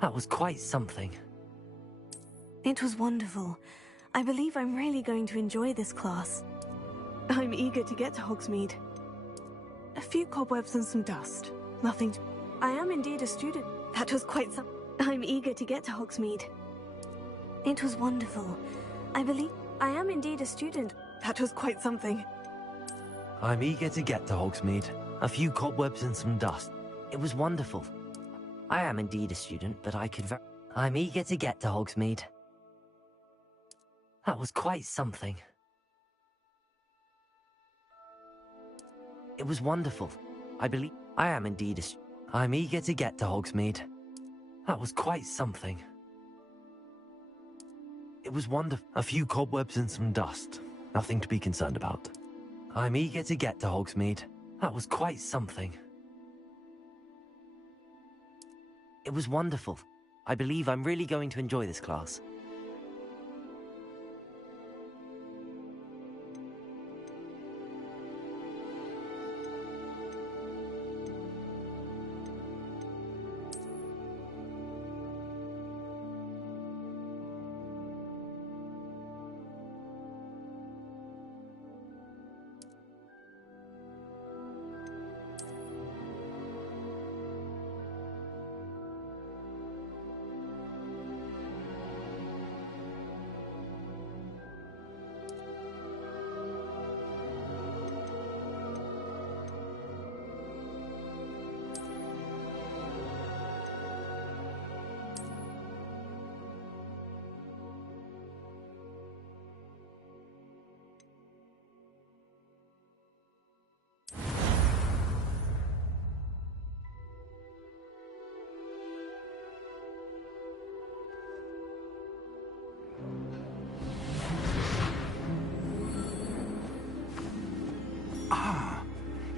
That was quite something. It was wonderful. I believe I'm really going to enjoy this class. I'm eager to get to Hogsmeade. A few cobwebs and some dust. Nothing to... I am indeed a student. That was quite some... I'm eager to get to Hogsmeade. It was wonderful. I believe... I am indeed a student. That was quite something. I'm eager to get to Hogsmeade. A few cobwebs and some dust. It was wonderful. I am indeed a student, but I could... I'm eager to get to Hogsmeade. That was quite something. It was wonderful. I believe... I am indeed a... I'm eager to get to Hogsmeade. That was quite something. It was wonderful. A few cobwebs and some dust. Nothing to be concerned about. I'm eager to get to Hogsmeade. That was quite something. It was wonderful. I believe I'm really going to enjoy this class.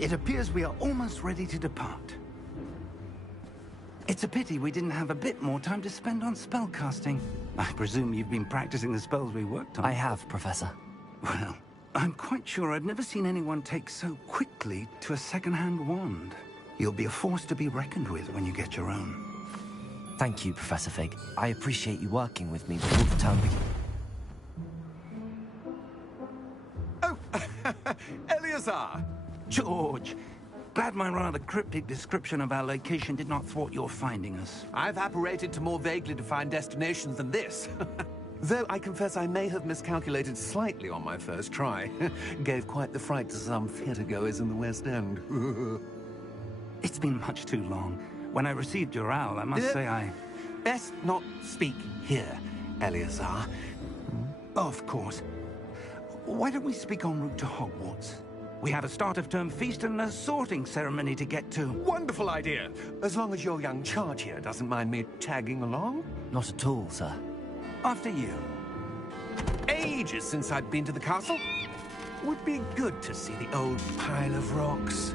It appears we are almost ready to depart. It's a pity we didn't have a bit more time to spend on spellcasting. I presume you've been practicing the spells we worked on. I have, Professor. Well, I'm quite sure I've never seen anyone take so quickly to a second-hand wand. You'll be a force to be reckoned with when you get your own. Thank you, Professor Fig. I appreciate you working with me before the term begins. Oh, Eleazar! George, glad my rather cryptic description of our location did not thwart your finding us. I've apparated to more vaguely defined destinations than this. Though I confess I may have miscalculated slightly on my first try. Gave quite the fright to some theatre-goers in the West End. It's been much too long. When I received your owl, I must say I... Best not speak here, Eleazar. Of course. Why don't we speak en route to Hogwarts? We have a start-of-term feast and a sorting ceremony to get to. Wonderful idea! As long as your young charge here doesn't mind me tagging along. Not at all, sir. After you. Ages since I'd been to the castle. Would be good to see the old pile of rocks.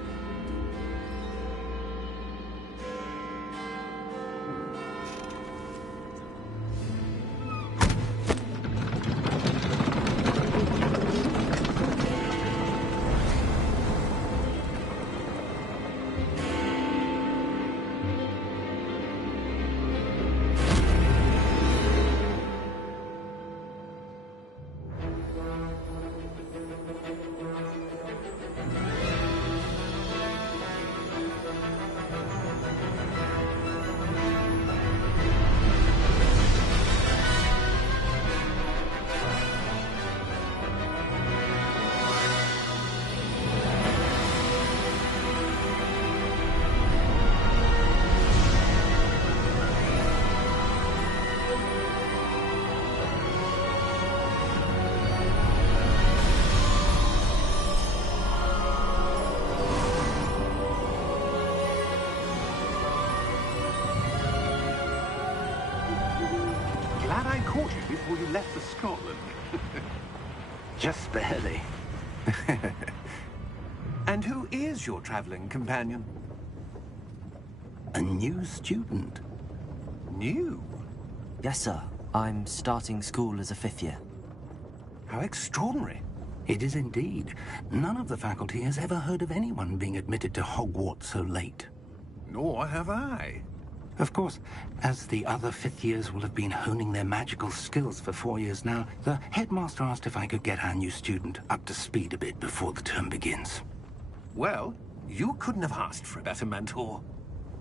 Before you left for Scotland. Just barely. And who is your traveling companion? A new student. New? Yes, sir. I'm starting school as a 5th year. How extraordinary. It is indeed. None of the faculty has ever heard of anyone being admitted to Hogwarts so late. Nor have I. Of course, as the other fifth years will have been honing their magical skills for 4 years now, the headmaster asked if I could get our new student up to speed a bit before the term begins. Well, you couldn't have asked for a better mentor.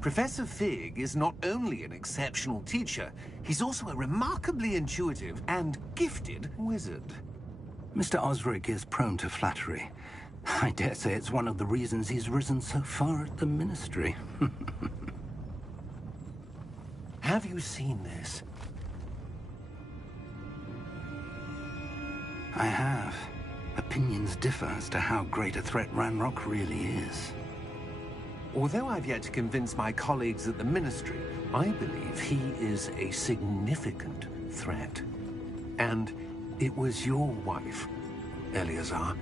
Professor Fig is not only an exceptional teacher, he's also a remarkably intuitive and gifted wizard. Mr. Osric is prone to flattery. I dare say it's one of the reasons he's risen so far at the Ministry. Have you seen this? I have. Opinions differ as to how great a threat Ranrock really is. Although I've yet to convince my colleagues at the Ministry, I believe he is a significant threat. And it was your wife, Eleazar,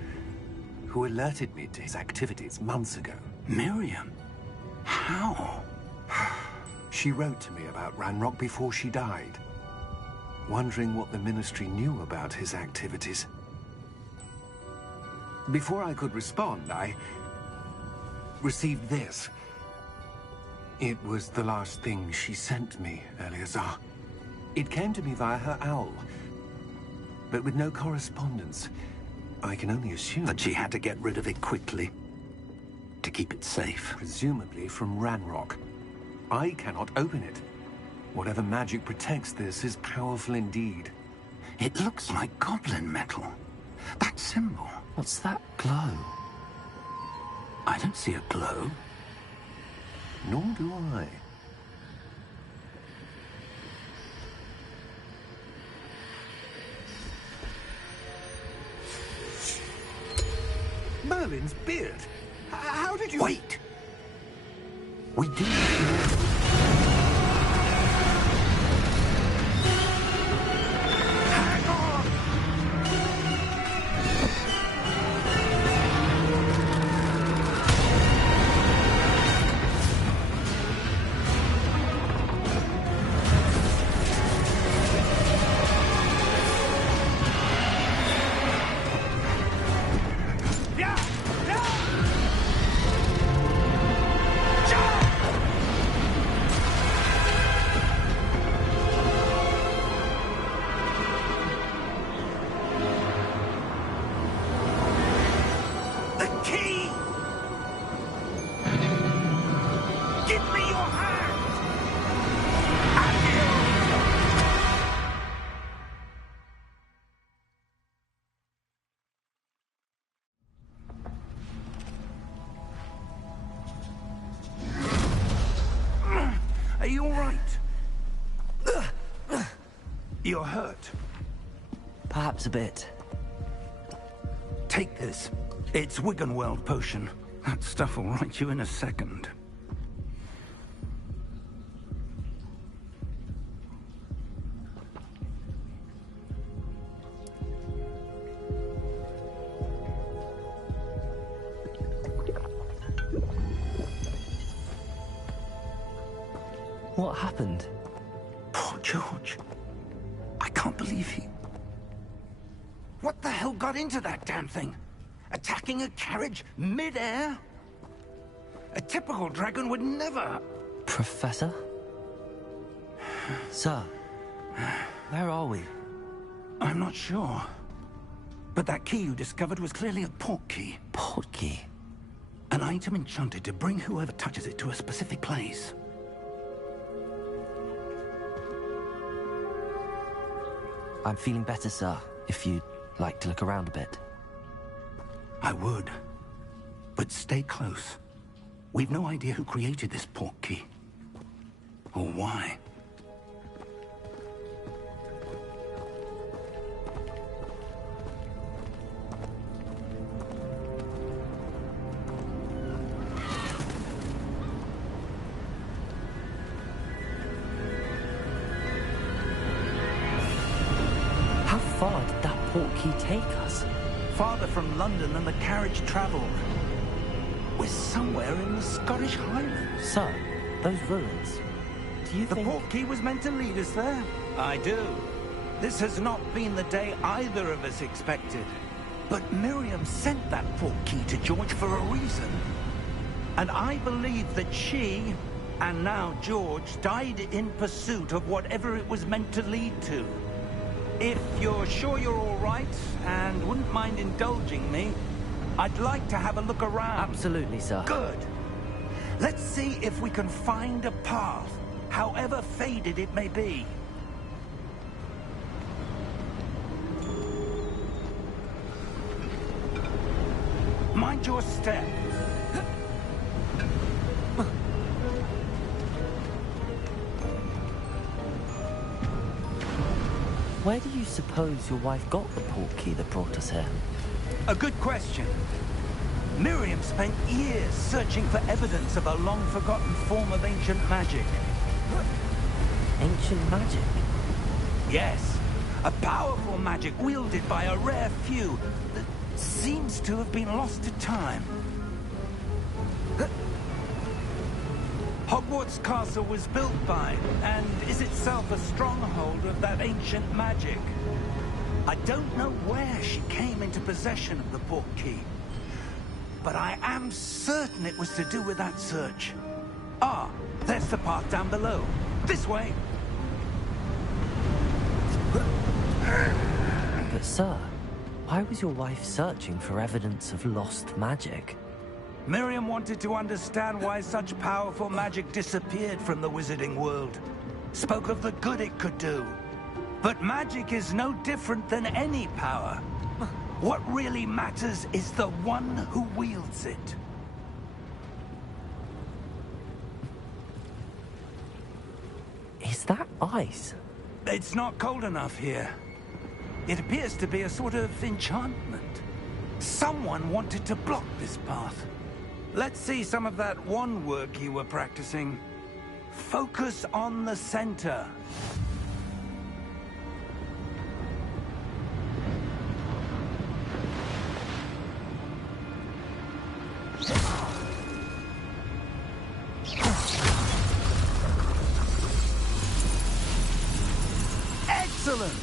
who alerted me to his activities months ago. Miriam? How? She wrote to me about Ranrock before she died, wondering what the Ministry knew about his activities. Before I could respond, I received this. It was the last thing she sent me, Eleazar. It came to me via her owl, but with no correspondence. I can only assume that she had to get rid of it quickly, to keep it safe. Presumably from Ranrock. I cannot open it. Whatever magic protects this is powerful indeed. It looks like goblin metal. That symbol. What's that glow? I don't see a glow. Nor do I. Merlin's beard. How did you... Wait! We didn't... Are you all right? You're hurt. Perhaps a bit. Take this. It's Wiggenweld potion. That stuff will right you in a second. What happened? Poor George. I can't believe he... What the hell got into that damn thing? Attacking a carriage mid-air? A typical dragon would never... Professor? Sir, where are we? I'm not sure. But that key you discovered was clearly a port key. Port key? An item enchanted to bring whoever touches it to a specific place. I'm feeling better, sir, if you'd like to look around a bit. I would. But stay close. We've no idea who created this port key. Or why. How far did that port key take us? Farther from London than the carriage traveled. We're somewhere in the Scottish Highlands. Sir, those ruins. Do you think... The port key was meant to lead us there? I do. This has not been the day either of us expected. But Miriam sent that port key to George for a reason. And I believe that she And now George died in pursuit of whatever it was meant to lead to. If you're sure you're all right and wouldn't mind indulging me, I'd like to have a look around. Absolutely, sir. Good. Let's see if we can find a path, however faded it may be. Mind your step. Where do you suppose your wife got the portkey that brought us here? A good question. Miriam spent years searching for evidence of a long-forgotten form of ancient magic. Ancient magic? Yes, a powerful magic wielded by a rare few that seems to have been lost to time. Hogwarts Castle was built by, and is itself a stronghold of that ancient magic. I don't know where she came into possession of the portkey, but I am certain it was to do with that search. Ah, there's the path down below. This way. But sir, why was your wife searching for evidence of lost magic? Miriam wanted to understand why such powerful magic disappeared from the wizarding world. Spoke of the good it could do. But magic is no different than any power. What really matters is the one who wields it. Is that ice? It's not cold enough here. It appears to be a sort of enchantment. Someone wanted to block this path. Let's see some of that wand work you were practicing. Focus on the center. Excellent!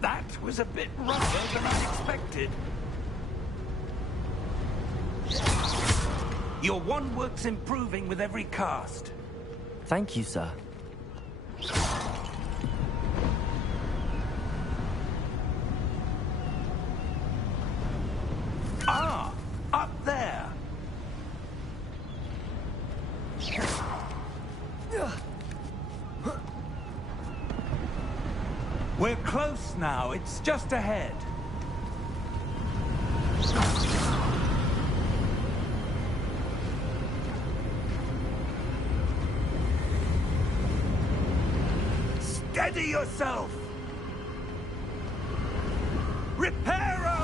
That was a bit rougher than I expected. Your wand work's improving with every cast. Thank you, sir. Ah, up there. We're close now. It's just ahead. Steady yourself! Reparo!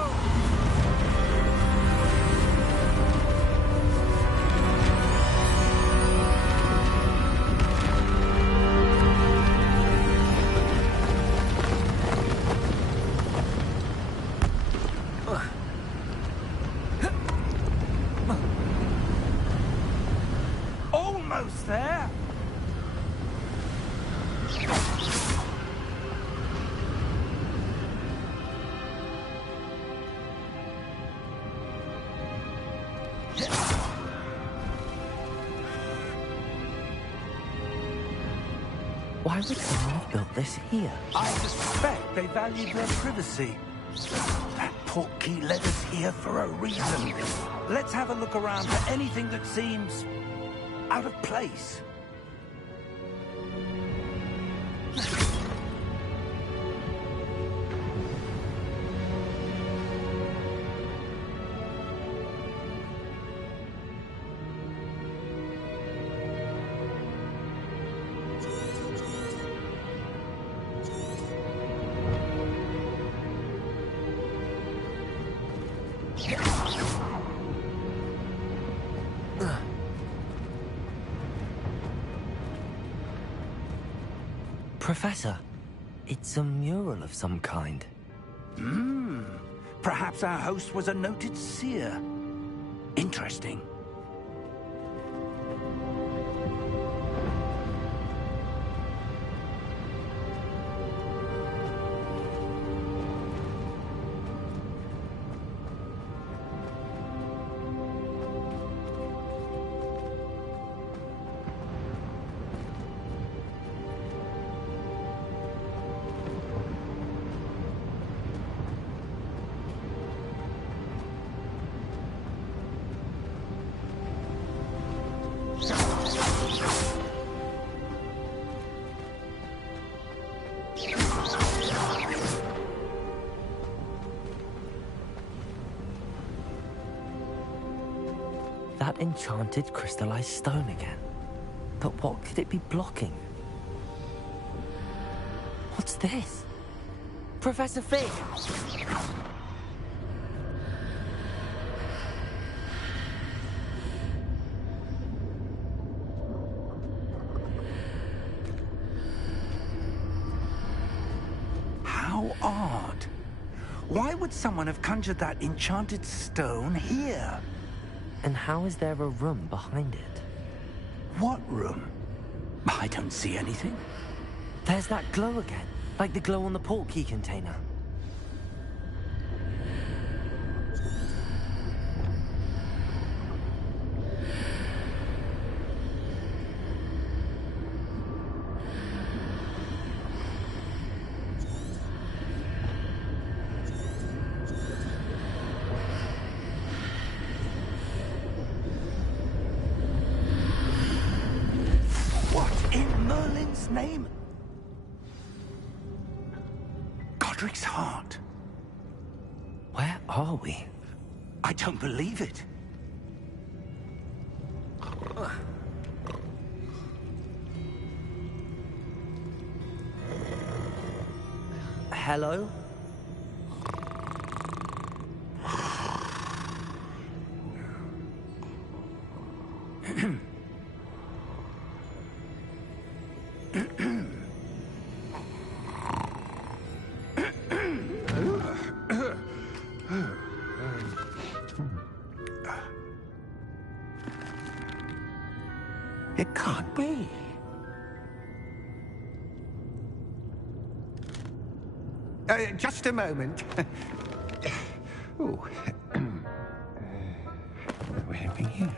Almost there! Why would someone have built this here? I suspect they valued their privacy. That portkey led us here for a reason. Let's have a look around for anything that seems out of place. Professor, it's a mural of some kind. Perhaps our host was a noted seer. Interesting. That enchanted crystallized stone again. But what could it be blocking? What's this? Professor Fig! How odd. Why would someone have conjured that enchanted stone here? And how is there a room behind it? What room? I don't see anything. There's that glow again, like the glow on the portkey container. Name? Godric's heart. Where are we? I don't believe it. Hello? It can't be. Just a moment. Oh. Where are we here?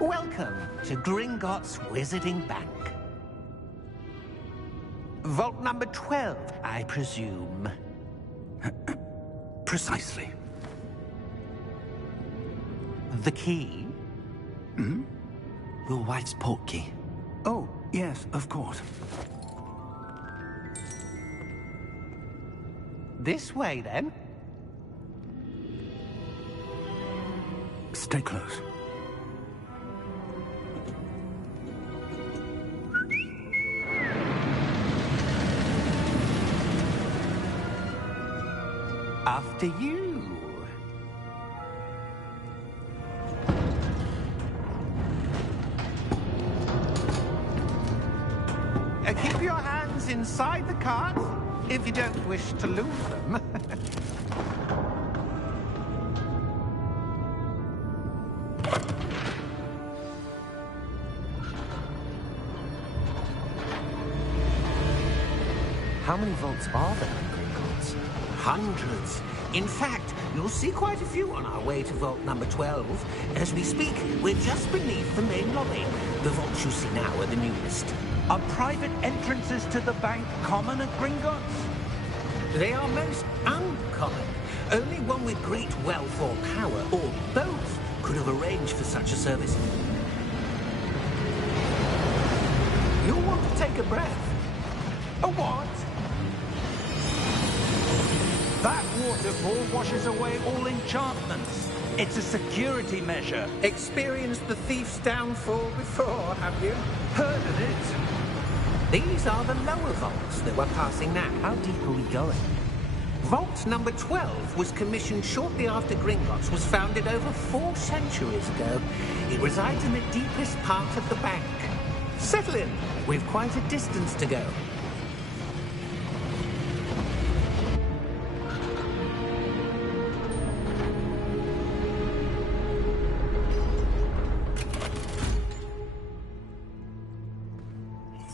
Welcome to Gringotts Wizarding Bank. Vault number 12, I presume. Precisely. The key? Hmm? Your wife's portkey. Oh, yes, of course. This way, then. Stay close. After you. Keep your hands inside the cart if you don't wish to lose them. How many vaults are there in Gringotts? Hundreds. In fact, you'll see quite a few on our way to vault number 12. As we speak, we're just beneath the main lobby. The vaults you see now are the newest. Are private entrances to the bank common at Gringotts? They are most uncommon. Only one with great wealth or power, or both, could have arranged for such a service. You'll want to take a breath. A what? That waterfall washes away all enchantments. It's a security measure. Experienced the thief's downfall before, have you? Heard of it? These are the lower vaults that we're passing now. How deep are we going? Vault number 12 was commissioned shortly after Gringotts was founded over 4 centuries ago. It resides in the deepest part of the bank. Settle in. We've quite a distance to go.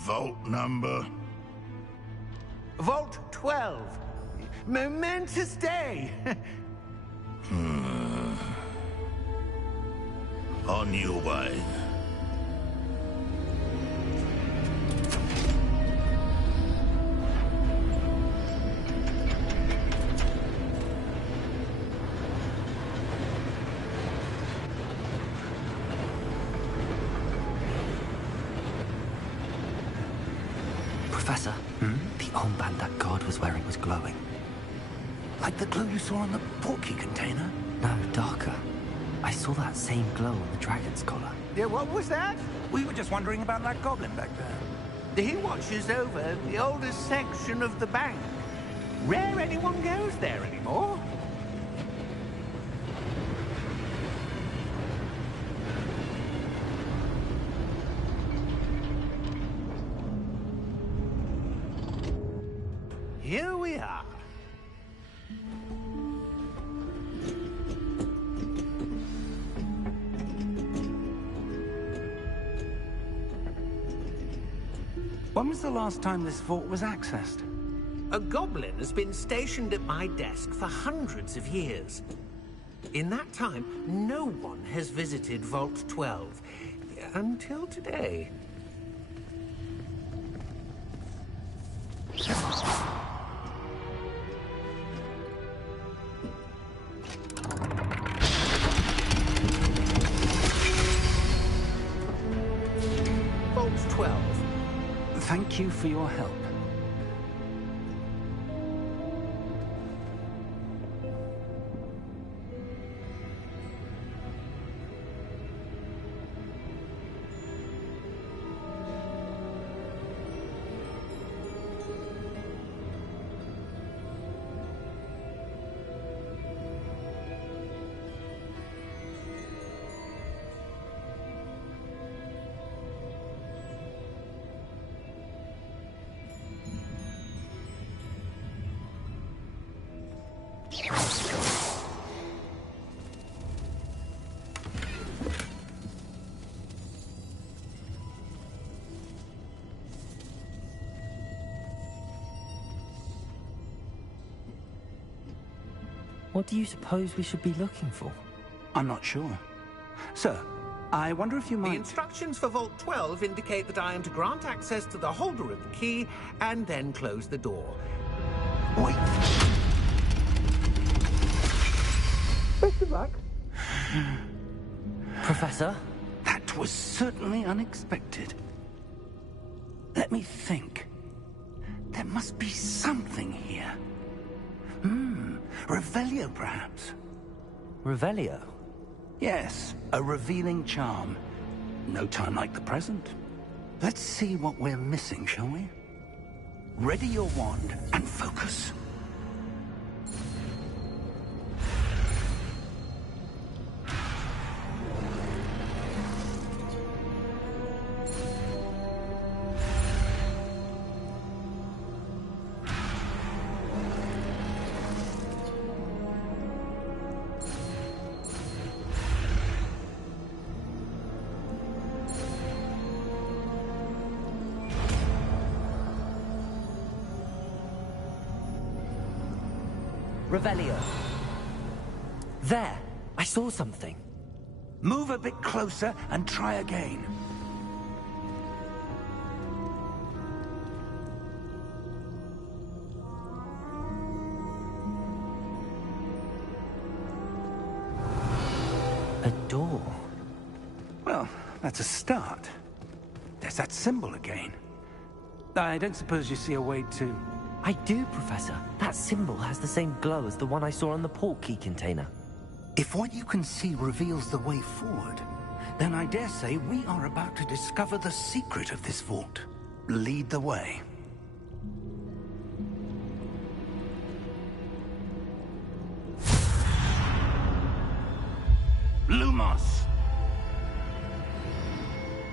Vault number? Vault 12. Momentous day. On your way. Professor, the armband that guard was wearing was glowing. Like the glow you saw on the portkey container? No, darker. I saw that same glow on the dragon's collar. Yeah, what was that? We were just wondering about that goblin back there. He watches over the oldest section of the bank. Rare anyone goes there anymore. Here we are. When was the last time this vault was accessed? A goblin has been stationed at my desk for hundreds of years. In that time, no one has visited Vault 12. Until today. Vault 12. Thank you for your help. What do you suppose we should be looking for? I'm not sure. Sir, I wonder if you might... The instructions for Vault 12 indicate that I am to grant access to the holder of the key and then close the door. Wait. Best of luck. Professor? That was certainly unexpected. Let me think. There must be something here. Revelio, perhaps? Revelio? Yes, a revealing charm. No time like the present. Let's see what we're missing, shall we? Ready your wand and focus. Revelio. There! I saw something. Move a bit closer and try again. A door. Well, that's a start. There's that symbol again. I don't suppose you see a way to... I do, Professor. That symbol has the same glow as the one I saw on the portkey container. If what you can see reveals the way forward, then I dare say we are about to discover the secret of this vault. Lead the way. Lumos!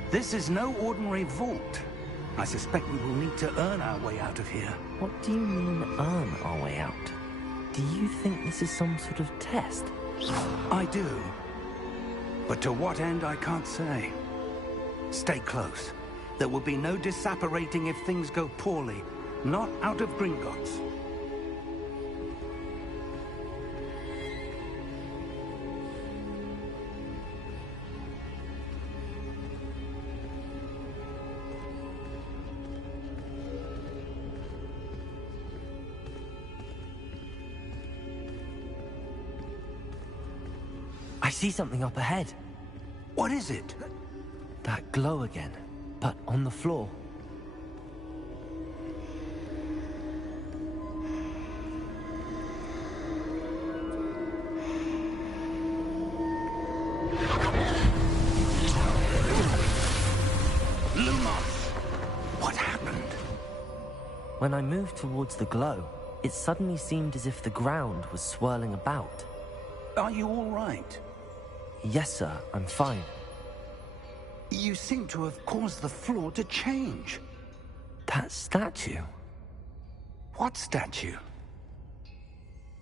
This is no ordinary vault. I suspect we will need to earn our way out of here. What do you mean, earn our way out? Do you think this is some sort of test? I do. But to what end, I can't say. Stay close. There will be no disapparating if things go poorly. Not out of Gringotts. I see something up ahead. What is it? That glow again, but on the floor. When I moved towards the glow, it suddenly seemed as if the ground was swirling about. Are you all right? Yes, sir, I'm fine. You seem to have caused the floor to change. That statue? What statue?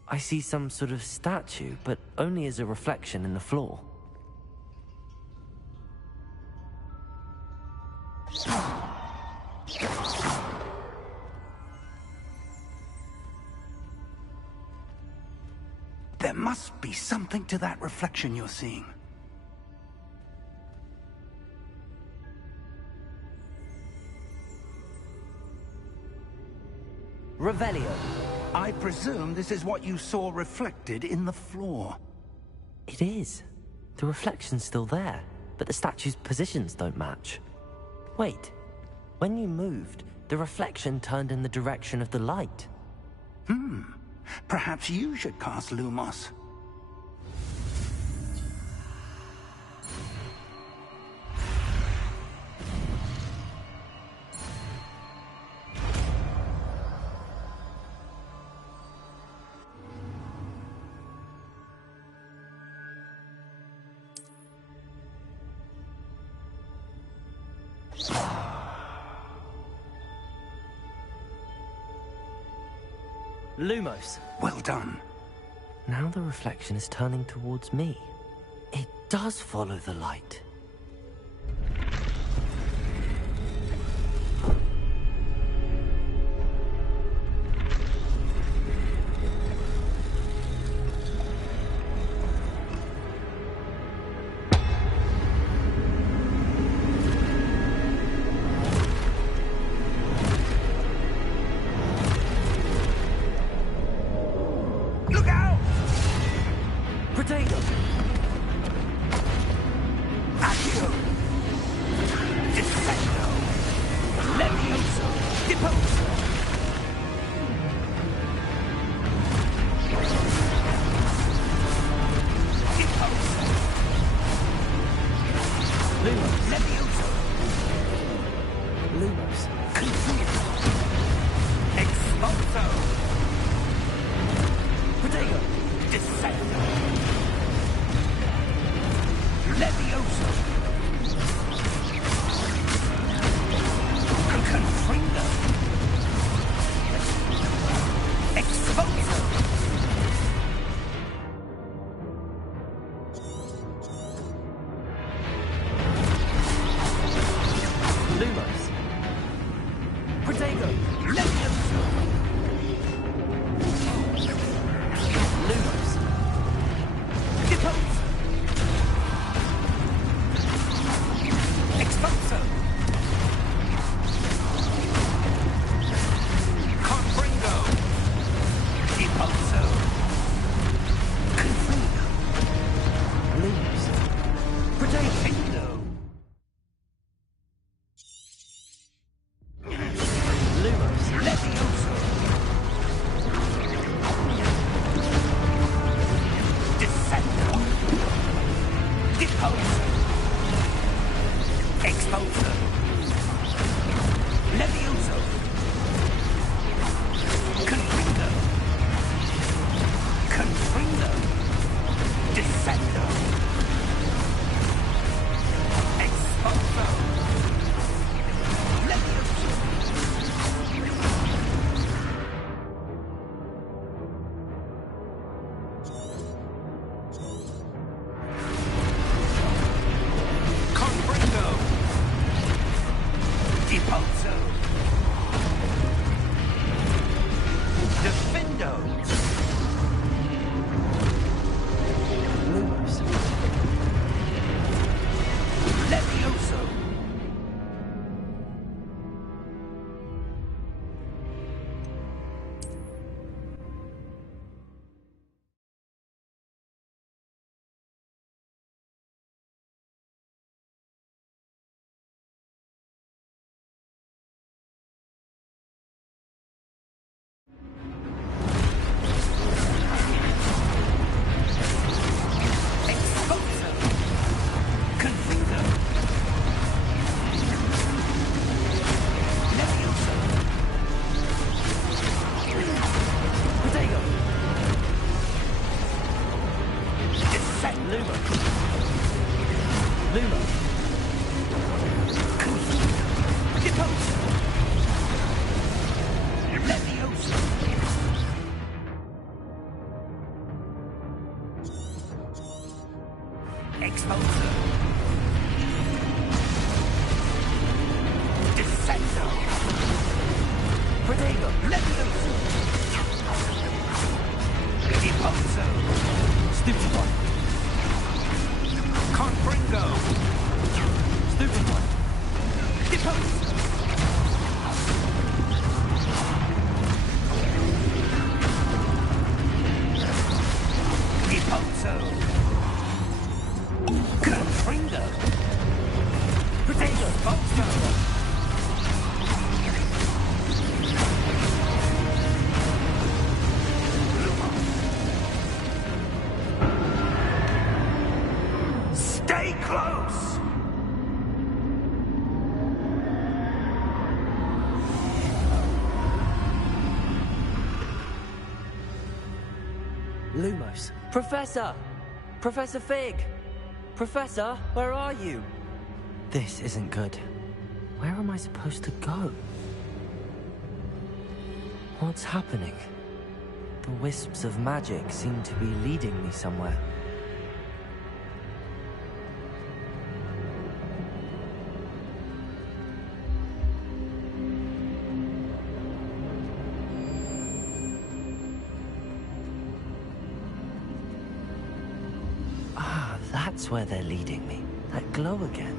I see some sort of statue, but only as a reflection in the floor. There must be something to that reflection you're seeing. Revelio. I presume this is what you saw reflected in the floor. It is. The reflection's still there, but the statue's positions don't match. Wait. When you moved, the reflection turned in the direction of the light. Perhaps you should cast Lumos. Lumos. Well done. Now the reflection is turning towards me. It does follow the light. Luma. Exposure. Descendo. Protego. Levioso. Deposo. Stupefy. Confringo. Stupefy. Deposo. Deposo. Confringo. Protego. Deposo. Stay close! Lumos. Professor! Professor Fig! Professor, where are you? This isn't good. Where am I supposed to go? What's happening? The wisps of magic seem to be leading me somewhere. That's where they're leading me. That glow again.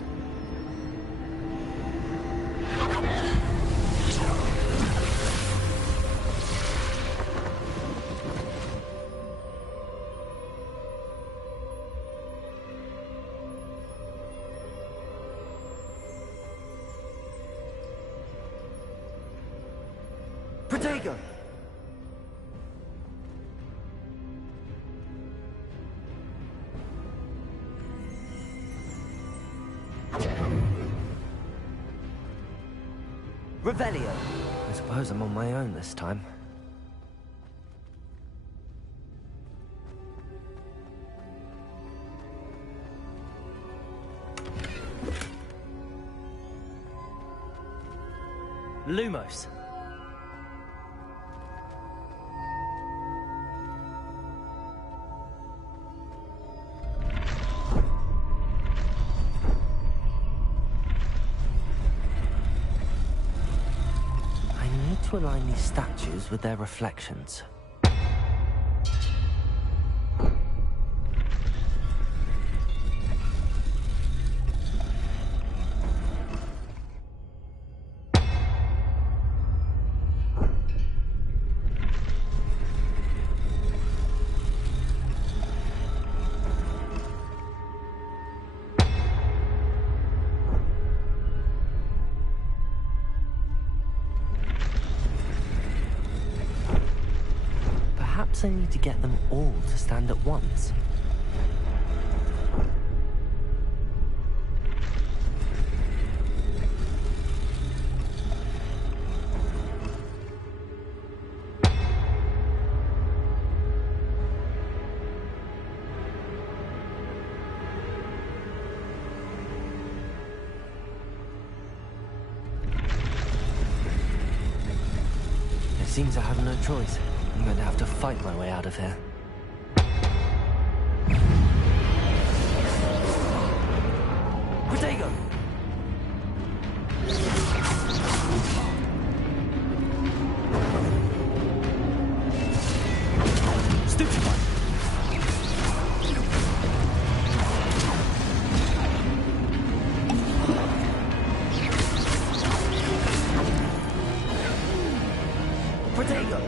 Protego! Revelio. I suppose I'm on my own this time. Lumos. To align these statues with their reflections. Perhaps I need to get them all to stand at once. It seems I have no choice. I'm going to have to fight my way out of here. Protego! Stupefy! Protego!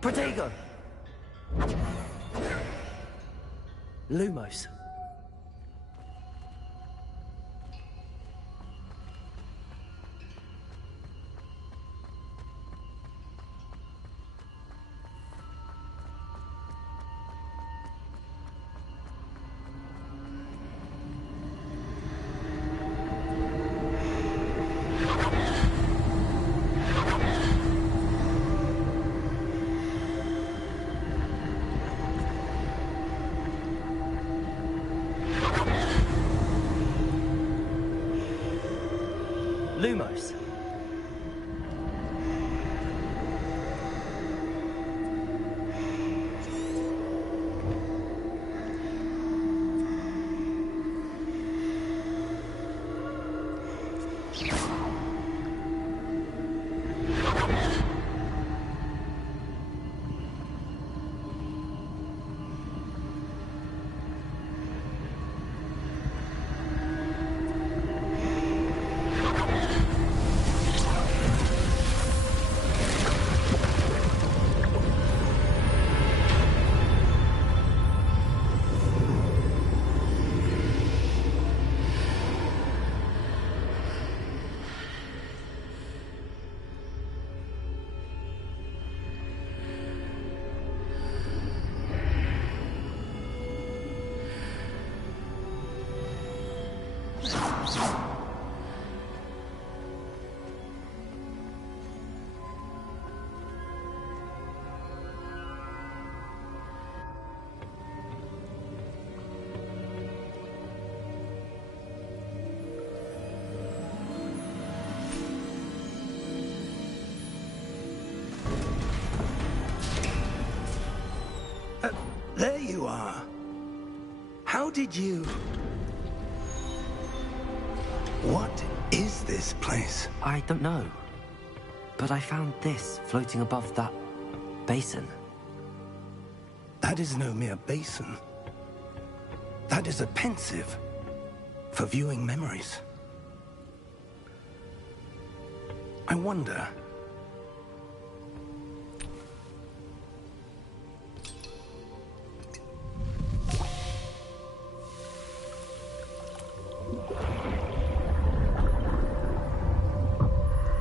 Protego! Lumos. Lumos. There you are. How did you... What is this place? I don't know. But I found this floating above that basin. That is no mere basin. That is a pensive for viewing memories. I wonder...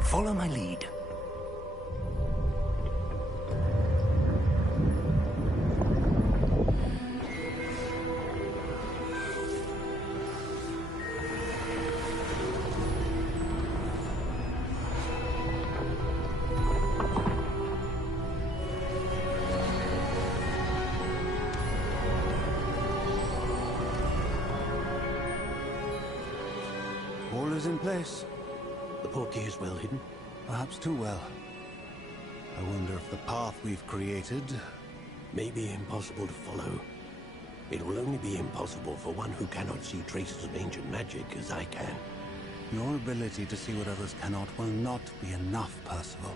Follow my lead. All is in place. The portkey is well hidden. Perhaps too well. I wonder if the path we've created... may be impossible to follow. It will only be impossible for one who cannot see traces of ancient magic as I can. Your ability to see what others cannot will not be enough, Percival.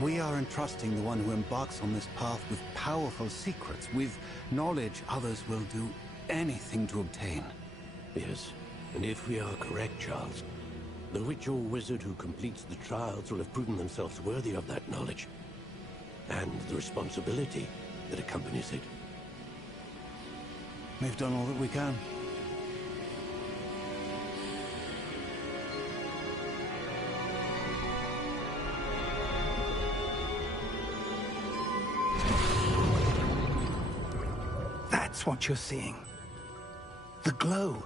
We are entrusting the one who embarks on this path with powerful secrets, with knowledge others will do anything to obtain. Yes, and if we are correct, Charles, the witch or wizard who completes the trials will have proven themselves worthy of that knowledge, and the responsibility that accompanies it. We've done all that we can. That's what you're seeing. The glow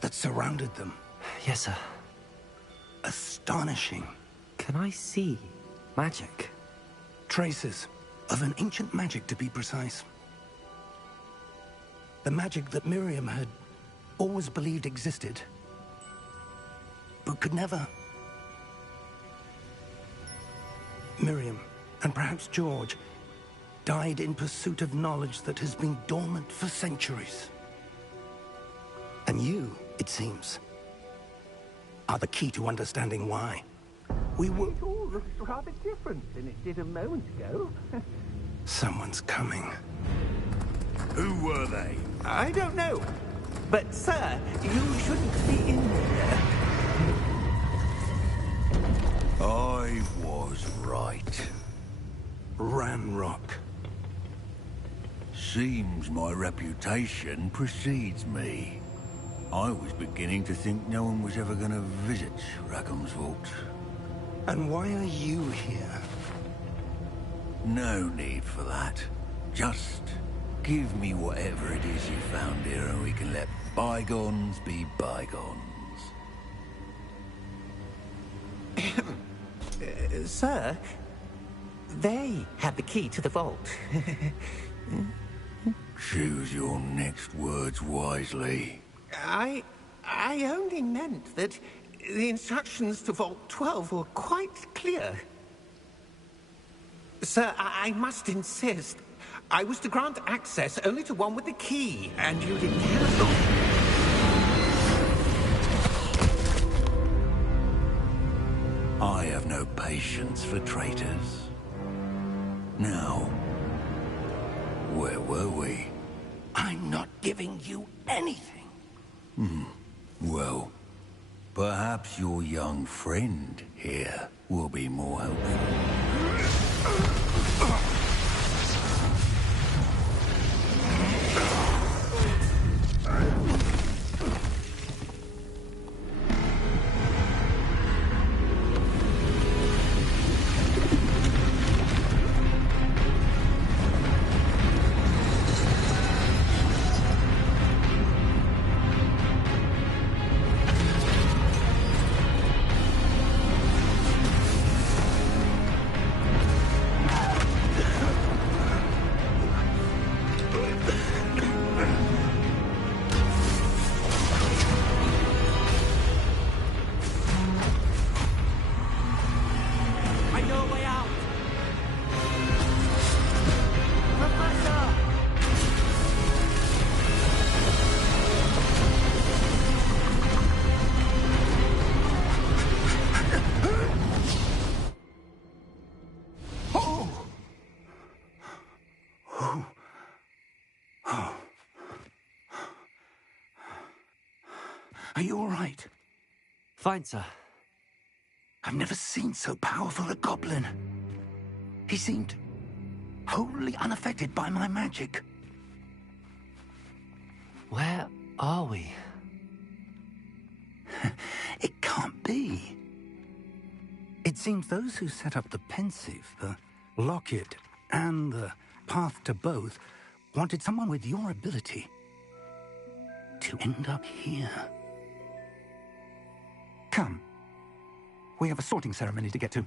that surrounded them. Yes, sir. Astonishing. Can I see magic? Traces of an ancient magic, to be precise. The magic that Miriam had always believed existed, but could never. Miriam, and perhaps George, died in pursuit of knowledge that has been dormant for centuries. And you, it seems, are the key to understanding why. We were... It all looks rather different than it did a moment ago. Someone's coming. Who were they? I don't know. But, sir, you shouldn't be in there. I was right. Ranrock. Seems my reputation precedes me. I was beginning to think no one was ever going to visit Rackham's vault. And why are you here? No need for that. Just give me whatever it is you found here and we can let bygones be bygones. Sir, they had the key to the vault. Choose your next words wisely. I only meant that the instructions to Vault 12 were quite clear. Sir, I must insist. I was to grant access only to one with the key, and you didn't cancel. I have no patience for traitors. Now, where were we? I'm not giving you anything. Well, perhaps your young friend here will be more helpful. Are you all right? Fine, sir. I've never seen so powerful a goblin. He seemed wholly unaffected by my magic. Where are we? It can't be. It seems those who set up the pensive, the locket, and the path to both wanted someone with your ability to end up here. Come. We have a sorting ceremony to get to.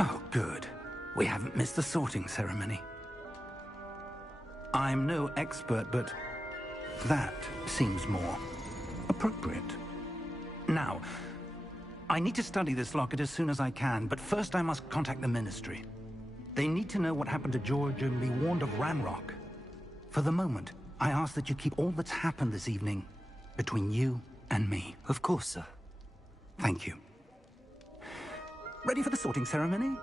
Oh, good. We haven't missed the sorting ceremony. I'm no expert, but that seems more appropriate. Now, I need to study this locket as soon as I can, but first I must contact the Ministry. They need to know what happened to George and be warned of Ranrock. For the moment, I ask that you keep all that's happened this evening between you and me. Of course, sir. Thank you. Ready for the sorting ceremony?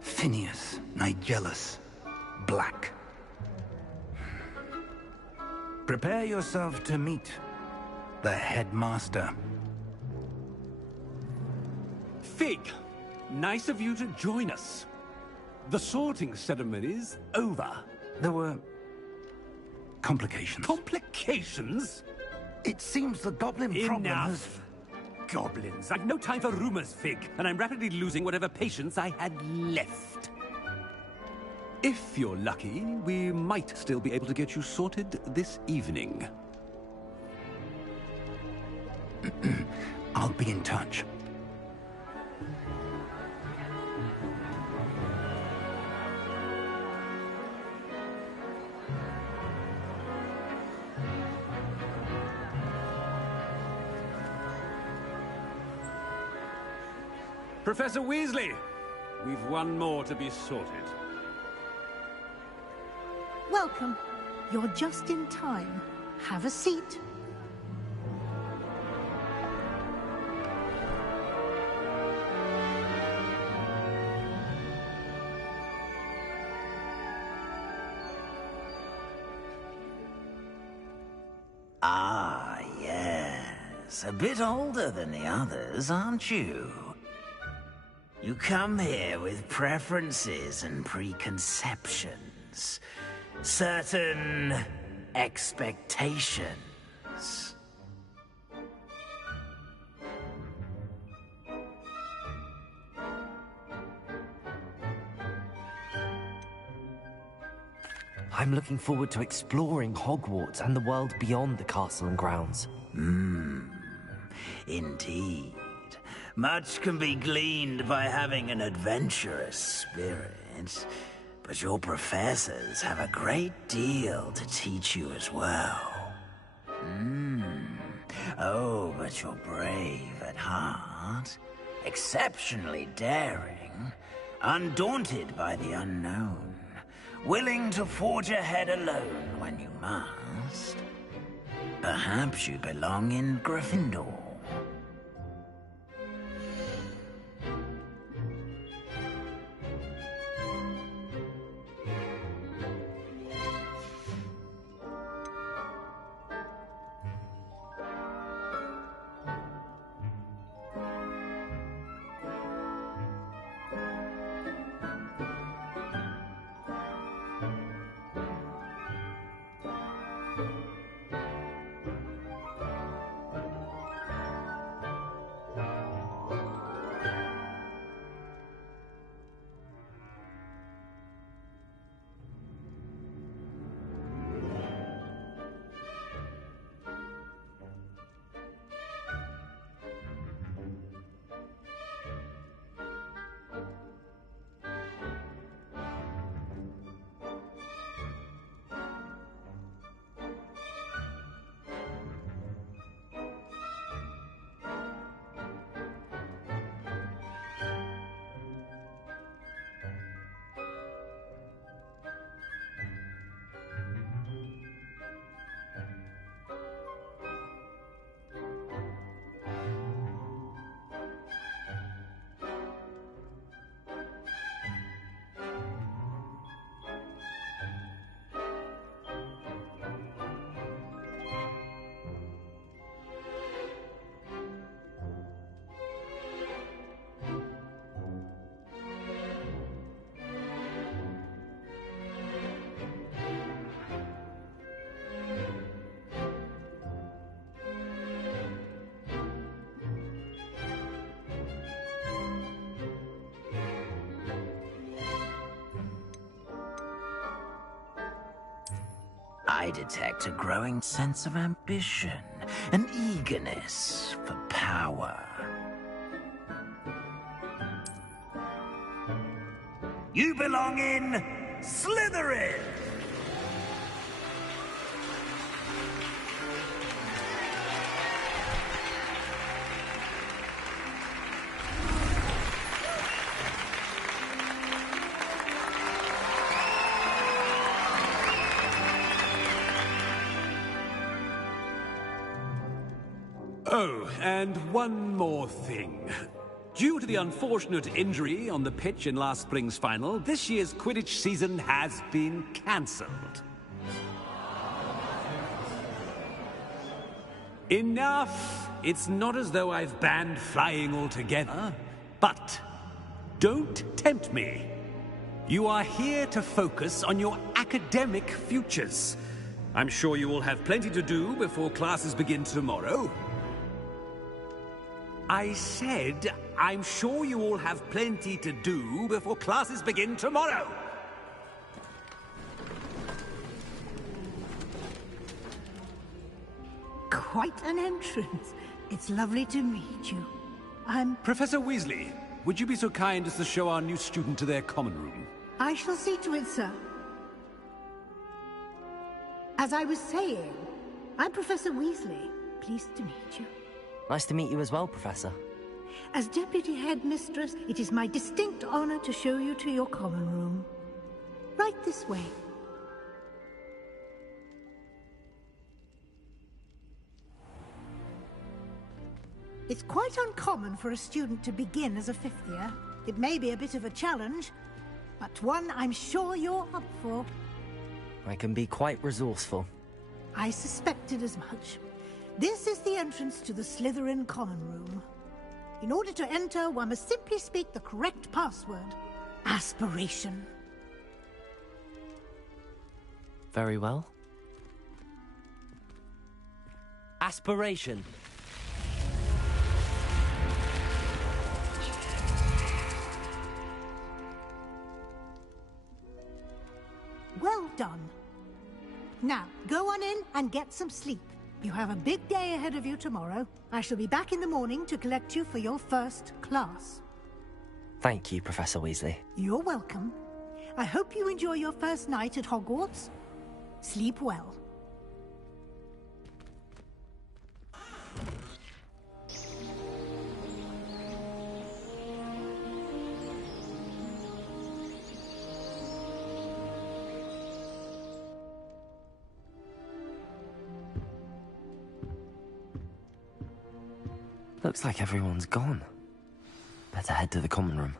Phineas, Nigellus, Black. Prepare yourself to meet the headmaster. Fig, nice of you to join us. The sorting ceremony's over. There were complications. Complications? It seems the goblin problem has... Enough! Goblins. I've no time for rumors, Fig, and I'm rapidly losing whatever patience I had left. If you're lucky, we might still be able to get you sorted this evening. I'll be in touch. Professor Weasley, we've one more to be sorted. Welcome. You're just in time. Have a seat. Ah, yes. A bit older than the others, aren't you? You come here with preferences and preconceptions. Certain expectations. I'm looking forward to exploring Hogwarts and the world beyond the castle and grounds. Indeed. Much can be gleaned by having an adventurous spirit, but your professors have a great deal to teach you as well. Oh, but you're brave at heart, exceptionally daring, undaunted by the unknown, willing to forge ahead alone when you must. Perhaps you belong in Gryffindor. I detect a growing sense of ambition, an eagerness for power. You belong in Slytherin! Oh, and one more thing. Due to the unfortunate injury on the pitch in last spring's final, this year's Quidditch season has been cancelled. Enough! It's not as though I've banned flying altogether, but don't tempt me. You are here to focus on your academic futures. I'm sure you will have plenty to do before classes begin tomorrow. I said, I'm sure you all have plenty to do before classes begin tomorrow. Quite an entrance. It's lovely to meet you. I'm... Professor Weasley, would you be so kind as to show our new student to their common room? I shall see to it, sir. As I was saying, I'm Professor Weasley. Pleased to meet you. Nice to meet you as well, Professor. As Deputy Headmistress, it is my distinct honor to show you to your common room. Right this way. It's quite uncommon for a student to begin as a fifth year. It may be a bit of a challenge, but one I'm sure you're up for. I can be quite resourceful. I suspected as much. This is the entrance to the Slytherin common room. In order to enter, one must simply speak the correct password. Aspiration. Very well. Aspiration. Well done. Now, go on in and get some sleep. You have a big day ahead of you tomorrow. I shall be back in the morning to collect you for your first class. Thank you, Professor Weasley. You're welcome. I hope you enjoy your first night at Hogwarts. Sleep well. Looks like everyone's gone. Better head to the common room.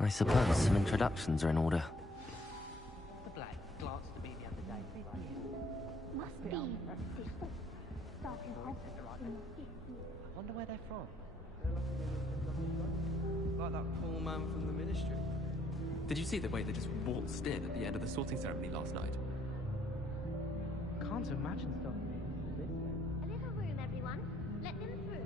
I suppose some introductions are in order. The black glanced at me the other day. Must be starting off. I wonder where they're from. Like that poor man from the Ministry. Did you see the way they just waltzed in at the end of the sorting ceremony last night? Can't imagine stuff. A little room, everyone. Let them through.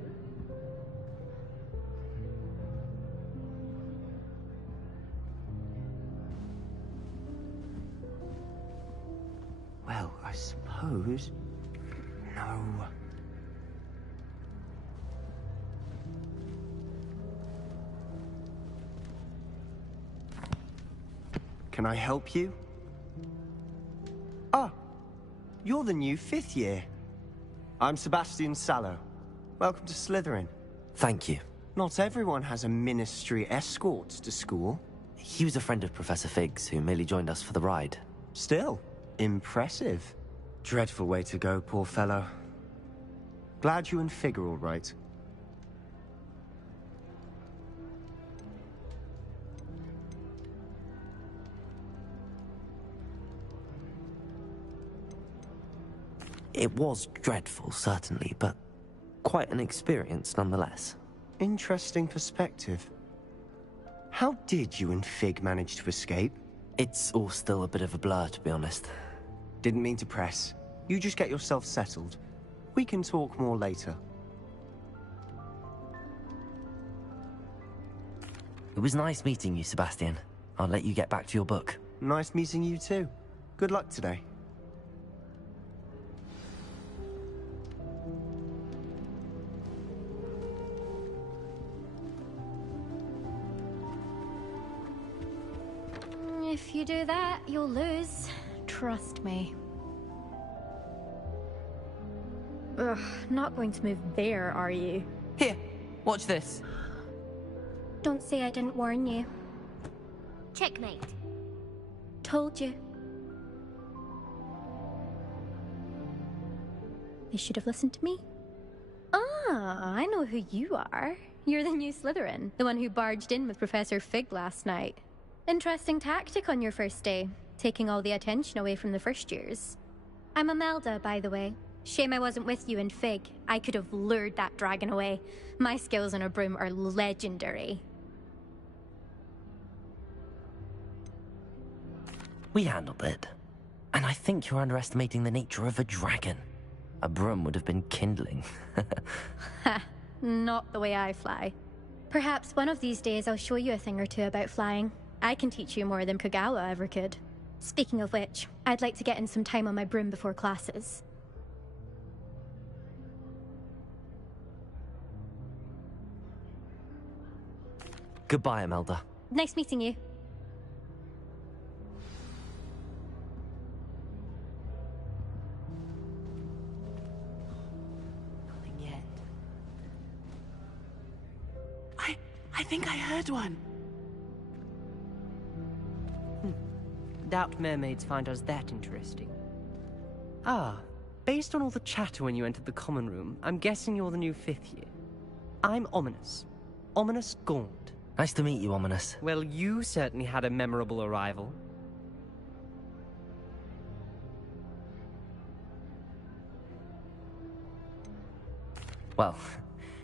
Well, I suppose... No. Can I help you? Ah, you're the new 5th year. I'm Sebastian Sallow. Welcome to Slytherin. Thank you. Not everyone has a ministry escort to school. He was a friend of Professor Fig's, who merely joined us for the ride. Still, impressive. Dreadful way to go, poor fellow. Glad you and Fig are all right. It was dreadful, certainly, but quite an experience nonetheless. Interesting perspective. How did you and Fig manage to escape? It's all still a bit of a blur, to be honest. Didn't mean to press. You just get yourself settled. We can talk more later. It was nice meeting you, Sebastian. I'll let you get back to your book. Nice meeting you too. Good luck today. If you do that, you'll lose. Trust me. Ugh, not going to move there, are you? Here, watch this. Don't say I didn't warn you. Checkmate. Told you. You should have listened to me. Ah, I know who you are. You're the new Slytherin, the one who barged in with Professor Fig last night. Interesting tactic on your first day, taking all the attention away from the first years. I'm Imelda, by the way. Shame I wasn't with you and Fig. I could have lured that dragon away. My skills on a broom are legendary. We handled it. And I think you're underestimating the nature of a dragon. A broom would have been kindling. Ha, not the way I fly. Perhaps one of these days I'll show you a thing or two about flying. I can teach you more than Kagawa ever could. Speaking of which, I'd like to get in some time on my broom before classes. Goodbye, Imelda. Nice meeting you. Nothing yet. I think I heard one. Doubt mermaids find us that interesting. Ah, based on all the chatter when you entered the common room, I'm guessing you're the new 5th year. I'm Ominous. Ominous Gaunt. Nice to meet you, Ominous. Well, you certainly had a memorable arrival. Well,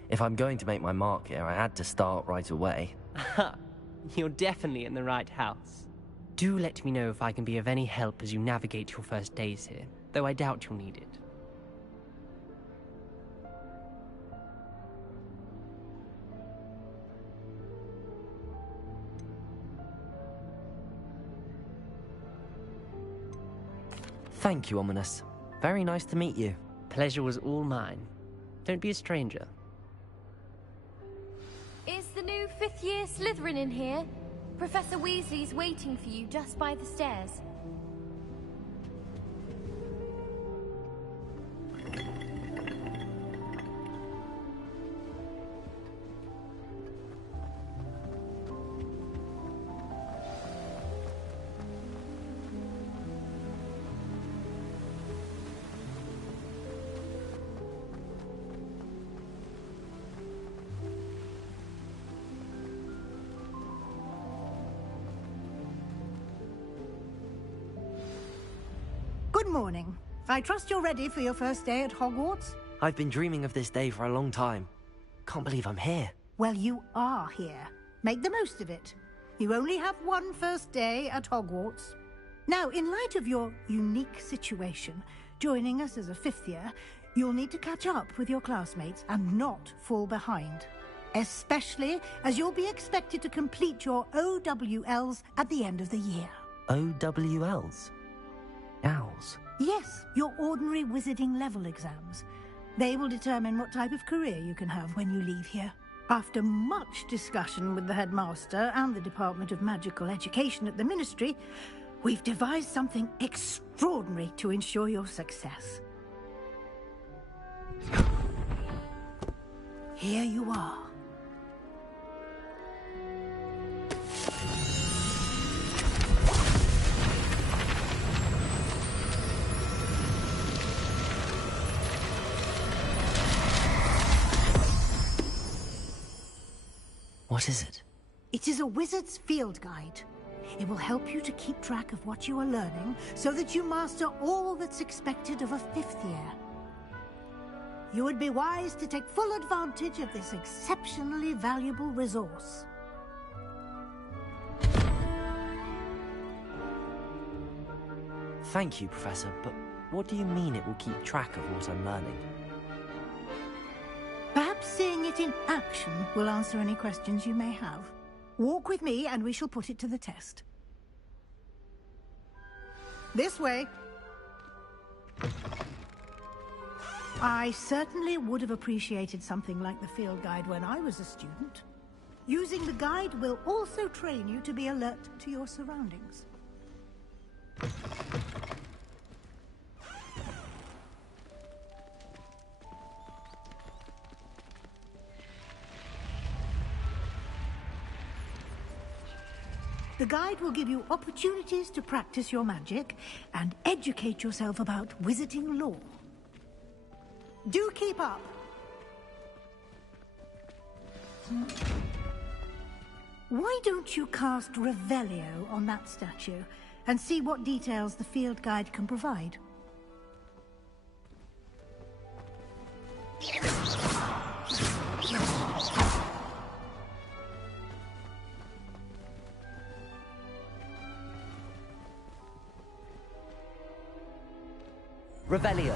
if I'm going to make my mark here, I had to start right away. Ha! You're definitely in the right house. Do let me know if I can be of any help as you navigate your first days here, though I doubt you'll need it. Thank you, Ominous. Very nice to meet you. Pleasure was all mine. Don't be a stranger. Is the new 5th year Slytherin in here? Professor Weasley's waiting for you just by the stairs. Good morning. I trust you're ready for your first day at Hogwarts? I've been dreaming of this day for a long time. Can't believe I'm here. Well, you are here. Make the most of it. You only have one first day at Hogwarts. Now, in light of your unique situation, joining us as a 5th year, you'll need to catch up with your classmates and not fall behind. Especially as you'll be expected to complete your OWLs at the end of the year. OWLs? Owls? Yes, your ordinary wizarding level exams. They will determine what type of career you can have when you leave here. After much discussion with the headmaster and the Department of Magical Education at the Ministry, We've devised something extraordinary to ensure your success. Here you are. What is it? It is a wizard's field guide. It will help you to keep track of what you are learning so that you master all that's expected of a 5th year. You would be wise to take full advantage of this exceptionally valuable resource. Thank you, Professor, but what do you mean it will keep track of what I'm learning? Perhaps seeing it in action will answer any questions you may have. Walk with me and we shall put it to the test. This way. I certainly would have appreciated something like the field guide when I was a student. Using the guide will also train you to be alert to your surroundings. The guide will give you opportunities to practice your magic and educate yourself about wizarding lore. Do keep up! Why don't you cast Revelio on that statue and see what details the field guide can provide? Revelio.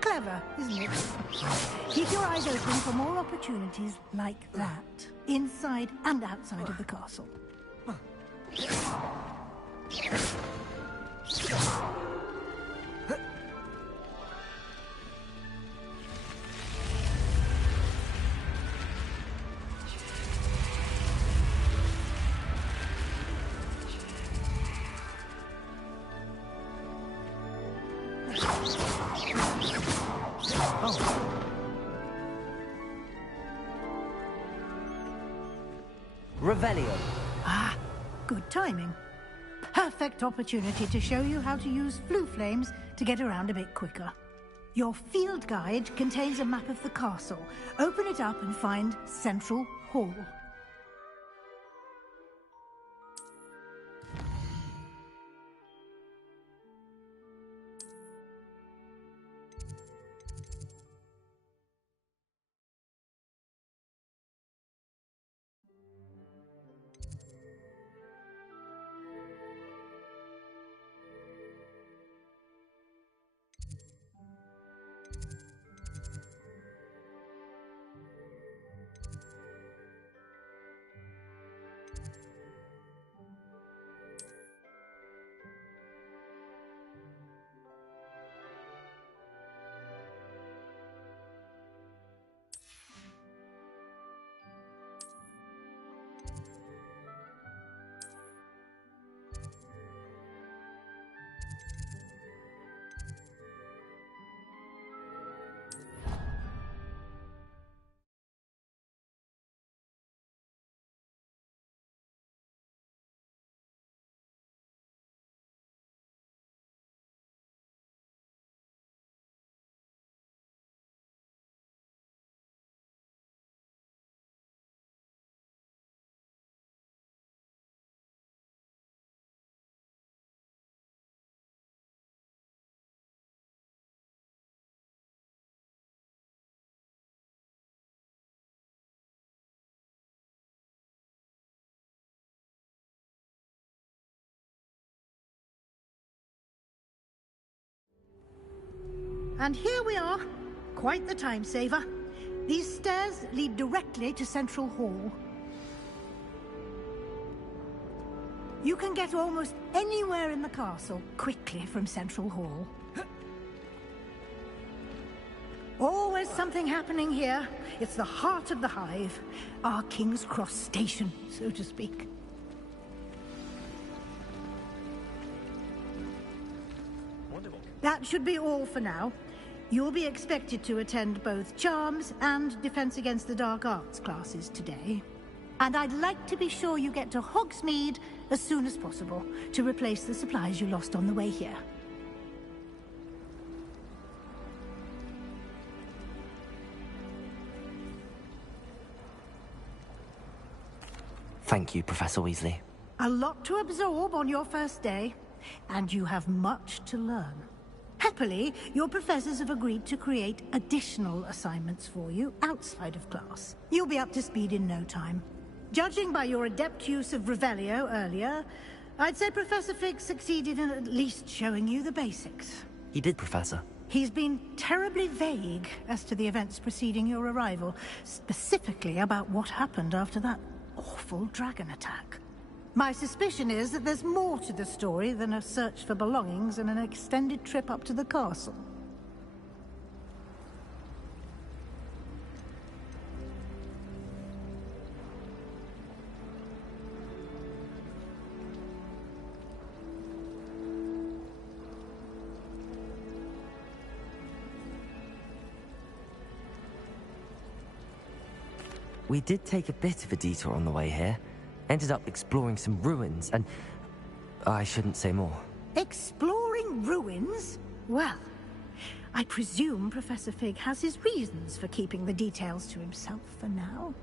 Clever, isn't it? Keep your eyes open for more opportunities like that, inside and outside of the castle. Oh. Revelio. Ah, good timing. Perfect opportunity to show you how to use flue flames to get around a bit quicker. Your field guide contains a map of the castle. Open it up and find Central Hall. And here we are. Quite the time saver. These stairs lead directly to Central Hall. You can get almost anywhere in the castle quickly from Central Hall. Always something happening here. It's the heart of the hive. Our King's Cross station, so to speak. That should be all for now. You'll be expected to attend both Charms and Defense Against the Dark Arts classes today. And I'd like to be sure you get to Hogsmeade as soon as possible to replace the supplies you lost on the way here. Thank you, Professor Weasley. A lot to absorb on your first day, and you have much to learn. Happily, your professors have agreed to create additional assignments for you outside of class. You'll be up to speed in no time. Judging by your adept use of Revelio earlier, I'd say Professor Fig succeeded in at least showing you the basics. He did, Professor. He's been terribly vague as to the events preceding your arrival, specifically about what happened after that awful dragon attack. My suspicion is that there's more to the story than a search for belongings and an extended trip up to the castle. We did take a bit of a detour on the way here. Ended up exploring some ruins, and I shouldn't say more. Exploring ruins? Well, I presume Professor Fig has his reasons for keeping the details to himself for now.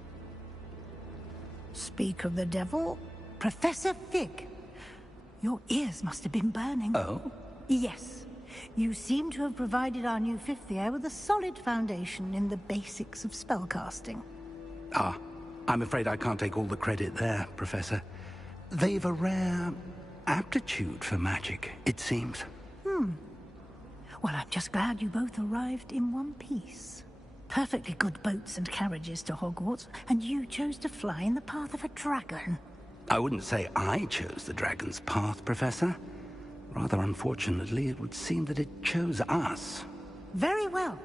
Speak of the devil, Professor Fig. Your ears must have been burning. Oh? Yes. You seem to have provided our new fifth year with a solid foundation in the basics of spellcasting. Ah. I'm afraid I can't take all the credit there, Professor. They've a rare aptitude for magic, it seems. Well, I'm just glad you both arrived in one piece. Perfectly good boats and carriages to Hogwarts, and you chose to fly in the path of a dragon. I wouldn't say I chose the dragon's path, Professor. Rather unfortunately, it would seem that it chose us. Very well.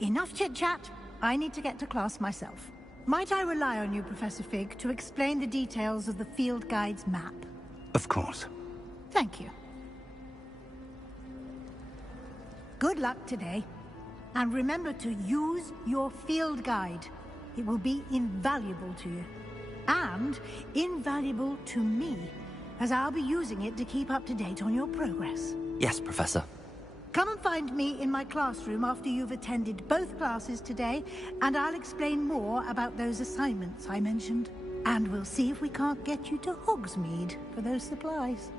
Enough chit-chat. I need to get to class myself. Might I rely on you, Professor Fig, to explain the details of the field guide's map? Of course. Thank you. Good luck today. And remember to use your field guide. It will be invaluable to you. And invaluable to me, as I'll be using it to keep up to date on your progress. Yes, Professor. Come and find me in my classroom after you've attended both classes today, and I'll explain more about those assignments I mentioned. And we'll see if we can't get you to Hogsmeade for those supplies.